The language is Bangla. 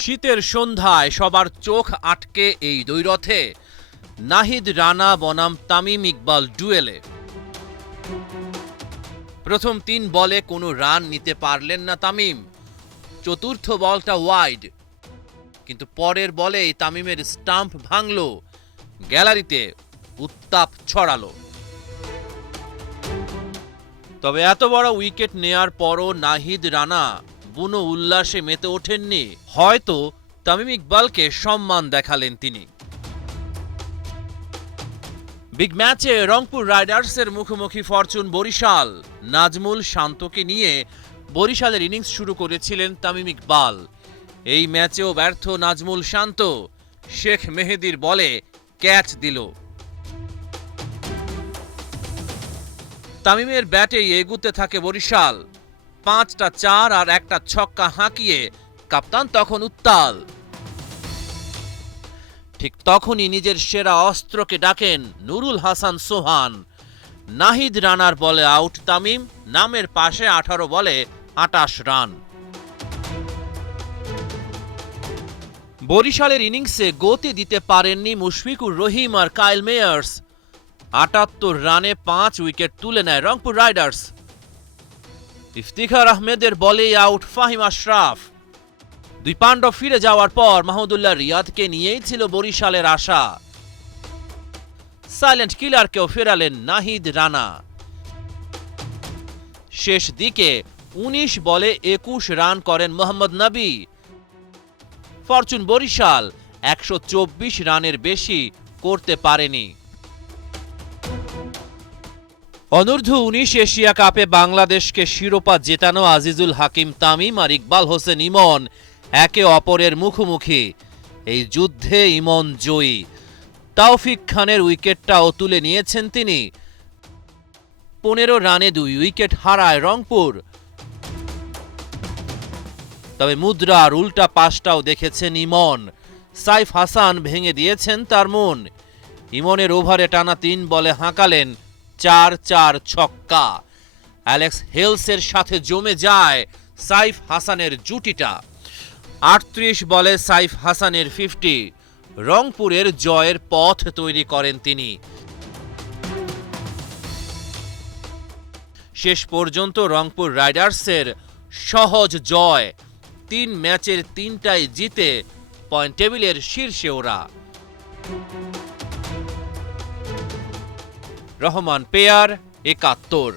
শীতের সন্ধ্যায় সবার চোখ আটকে এই দ্বৈরথে নাহিদ রানা বনাম তামিম ইকবাল ডুয়েলে। প্রথম ৩ বলে কোনো রান নিতে পারলেন না তামিম। চতুর্থ বলটা ওয়াইড, কিন্তু পরের বলেই তামিমের স্টাম্প ভাঙল, গ্যালারিতে উত্তাপ ছড়ালো। তবে এত বড় উইকেট নেয়ার পরও নাহিদ রানা বুনো উল্লাসে মেতে ওঠেননি। হয়তো তামিম ইকবালকে সম্মান দেখালেন তিনি। বিগ ম্যাচে রংপুর রাইডার্সের মুখোমুখি ফরচুন বরিশাল। নাজমুল শান্তকে নিয়ে বরিশালের ইনিংস শুরু করেছিলেন তামিম ইকবাল। এই ম্যাচেও ব্যর্থ নাজমুল শান্ত, শেখ মেহেদীর বলে ক্যাচ দিল। তামিমের ব্যাটেই এগুতে থাকে বরিশাল। 5টা 4 আর একটা ছক্কা হাঁকিয়ে কাপ্তান তখন উত্তাল। ঠিক তখনই নিজের সেরা অস্ত্রকে ডাকেন নুরুল হাসান সোহান। নাহিদ রানার বলে আউট তামিম, নামের পাশে 18 বলে 28 রান। বরিশালের ইনিংসে গতি দিতে পারেননি মুশফিকুর রহিম আর কাইল মেয়ার্স। 78 রানে 5 উইকেট তুলে নেয় রংপুর রাইডার্স। ইফতিখার আহমেদের বলেই আউট ফাহিম আশরাফ। 2 পাণ্ডব ফিরে যাওয়ার পর মাহমুদুল্লাহ রিয়াদকে নিয়েই ছিল বরিশালের আশা। সাইলেন্ট কিলারকেও ফেরালেন নাহিদ রানা। শেষ দিকে 19 বলে 21 রান করেন মোহাম্মদ নবী। ফরচুন বরিশাল 124 রানের বেশি করতে পারেনি। অনূর্ধ্ব-19 এশিয়া কাপে বাংলাদেশকে শিরোপা জেতানো আজিজুল হাকিম তামিম আর ইকবাল হোসেন ইমন একে অপরের মুখোমুখি। এই যুদ্ধে ইমন জয়ী। তাওফিক খানের উইকেটটাও তুলে নিয়েছেন তিনি। 15 রানে 2 উইকেট হারায় রংপুর। তবে মুদ্রার উল্টা পাশটাও দেখেছেন ইমন। সাইফ হাসান ভেঙে দিয়েছেন তার মন। ইমনের ওভারে টানা 3 বলে হাঁকালেন 4-4 ছক্কা। অ্যালেক্স হেলসের সাথে জমে যায় সাইফ হাসানের জুটিটা। 38 বলে সাইফ হাসানের 50। রংপুরের জয়ের পথ তৈরি করেন তিনি। শেষ পর্যন্ত রংপুর রাইডার্সের সহজ জয়। 3 ম্যাচের 3টাই জিতে পয়েন্ট টেবিলের শীর্ষে ওরা। রহমান পেয়ার, 71।